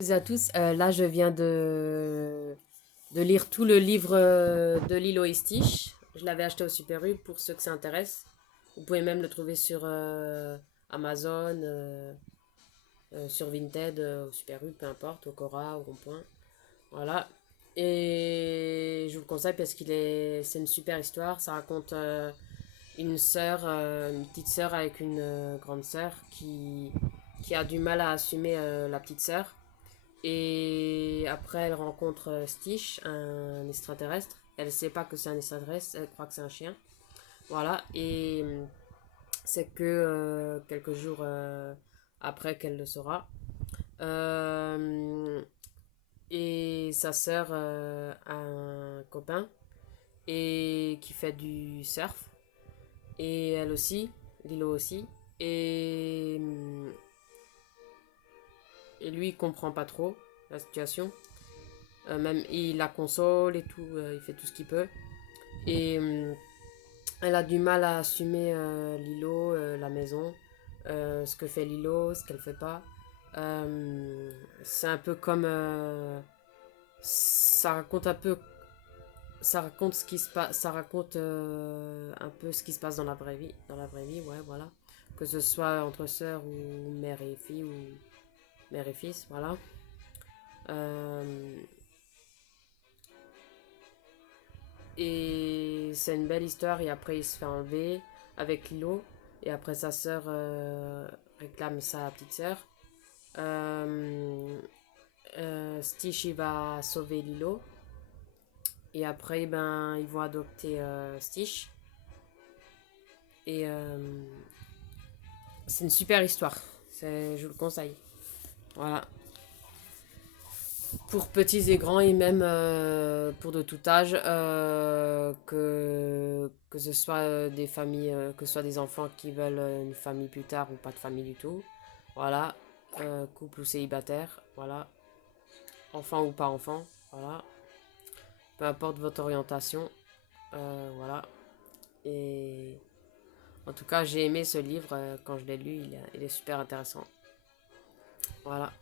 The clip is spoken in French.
Bonjour à tous, là je viens de lire tout le livre de Lilo et Stitch. Je l'avais acheté au Super U pour ceux que ça intéresse. Vous pouvez même le trouver sur Amazon, sur Vinted, au Super U, peu importe, au Cora, au Rond-Point. Voilà. Et je vous le conseille parce c'est une super histoire. Ça raconte une sœur, une petite sœur avec une grande sœur qui a du mal à assumer la petite sœur. Et après, elle rencontre Stitch, un extraterrestre. Elle ne sait pas que c'est un extraterrestre, elle croit que c'est un chien. Voilà, et c'est que quelques jours après qu'elle le saura. Euh, et sa sœur a un copain et qui fait du surf. Et elle aussi, Lilo aussi. Et, et lui, il comprend pas trop la situation. Même il la console et tout, il fait tout ce qu'il peut. Et elle a du mal à assumer Lilo, la maison, ce que fait Lilo, ce qu'elle fait pas. C'est un peu comme ça raconte un peu, ça raconte ce qui se passe, ça raconte un peu ce qui se passe dans la vraie vie, ouais, voilà. Que ce soit entre sœurs ou mère et fille ou mère et fils, voilà. Euh, Et c'est une belle histoire. Et après, il se fait enlever avec Lilo. Et après, sa sœur réclame sa petite sœur. Euh, Stitch, il va sauver Lilo. Et après, ben, ils vont adopter Stitch. Et c'est une super histoire. Je vous le conseille. Voilà. Pour petits et grands et même pour de tout âge, que ce soit des familles, que ce soit des enfants qui veulent une famille plus tard ou pas de famille du tout. Voilà. Couple ou célibataire. Voilà. Enfant ou pas enfant. Voilà. Peu importe votre orientation. Voilà. Et en tout cas, j'ai aimé ce livre quand je l'ai lu. Il est super intéressant. Voilà.